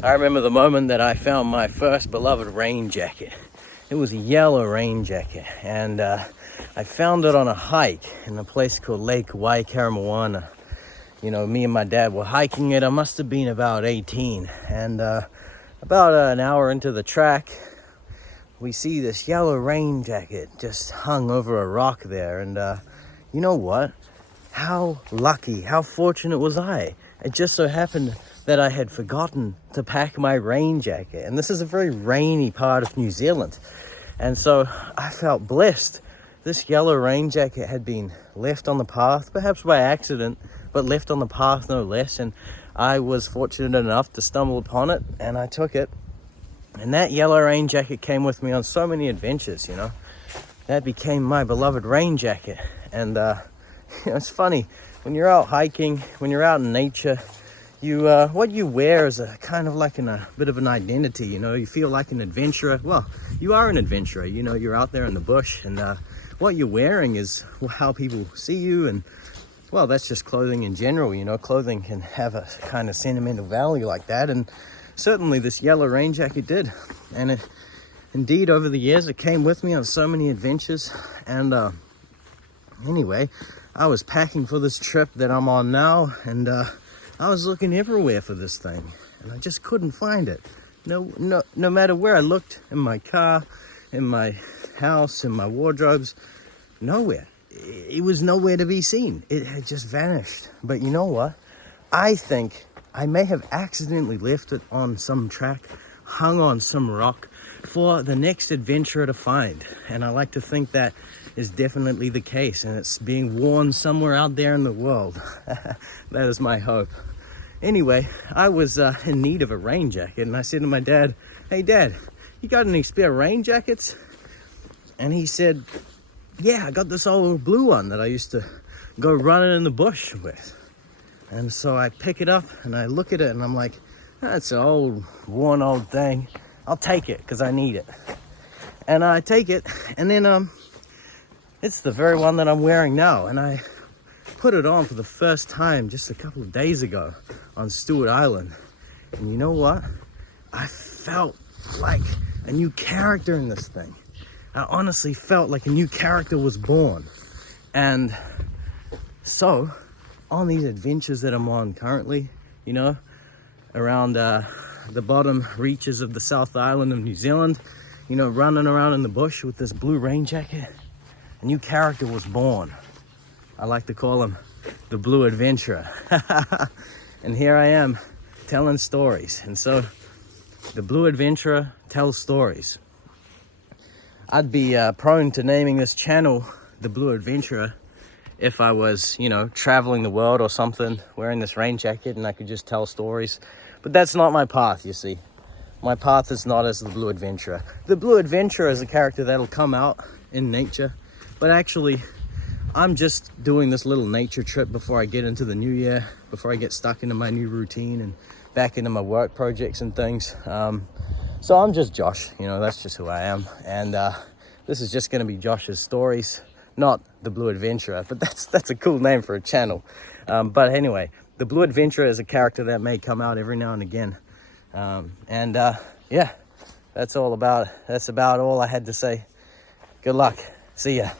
I remember the moment that I found my first beloved rain jacket. It was a yellow rain jacket, and I found it on a hike in a place called Lake Waikaremoana. You know, me and my dad were hiking it. I must have been about 18, and about an hour into the track, we see this yellow rain jacket just hung over a rock there. And you know what? How lucky, how fortunate was I? It just so happened that I had forgotten to pack my rain jacket. And this is a very rainy part of New Zealand. And so I felt blessed. This yellow rain jacket had been left on the path, perhaps by accident, but left on the path no less. And I was fortunate enough to stumble upon it, and I took it. And that yellow rain jacket came with me on so many adventures, you know. That became my beloved rain jacket. And you know, it's funny, when you're out hiking, when you're out in nature, you what you wear is a kind of like a bit of an identity. You know, you feel like an adventurer. Well, you are an adventurer. You know, you're out there in the bush, and what you're wearing is how people see you. And well, that's just clothing in general. You know, clothing can have a kind of sentimental value like that, and certainly this yellow rain jacket did. And indeed, over the years, it came with me on so many adventures. And anyway, I was packing for this trip that I'm on now, and I was looking everywhere for this thing, and I just couldn't find it. No matter where I looked, in my car, in my house, in my wardrobes, nowhere. It was nowhere to be seen. It had just vanished. But you know what? I think I may have accidentally left it on some track, hung on some rock for the next adventurer to find. And I like to think that is definitely the case, and it's being worn somewhere out there in the world. That is my hope. Anyway, I was in need of a rain jacket, and I said to my dad, "Hey Dad, you got any spare rain jackets?" And he said, "Yeah, I got this old blue one that I used to go running in the bush with." And so I pick it up and I look at it, and I'm like, "That's an old, worn old thing. I'll take it because I need it." And I take it, and then it's the very one that I'm wearing now. And I put it on for the first time just a couple of days ago on Stewart Island. And you know what? I felt like a new character in this thing. I honestly felt like a new character was born. And so, on these adventures that I'm on currently, you know, around the bottom reaches of the South Island of New Zealand, you know, running around in the bush with this blue rain jacket, a new character was born. I like to call him the Blue Adventurer. And here I am telling stories. And so the Blue Adventurer tells stories. I'd be prone to naming this channel the Blue Adventurer if I was, you know, traveling the world or something, wearing this rain jacket, and I could just tell stories. But that's not my path, you see. My path is not as the Blue Adventurer. The Blue Adventurer is a character that'll come out in nature. But actually, I'm just doing this little nature trip before I get into the new year, before I get stuck into my new routine and back into my work projects and things. So I'm just Josh, you know, that's just who I am. And this is just going to be Josh's stories, not the Blue Adventurer, but that's a cool name for a channel. But anyway, the Blue Adventurer is a character that may come out every now and again. Yeah, that's about all I had to say. Good luck. See ya.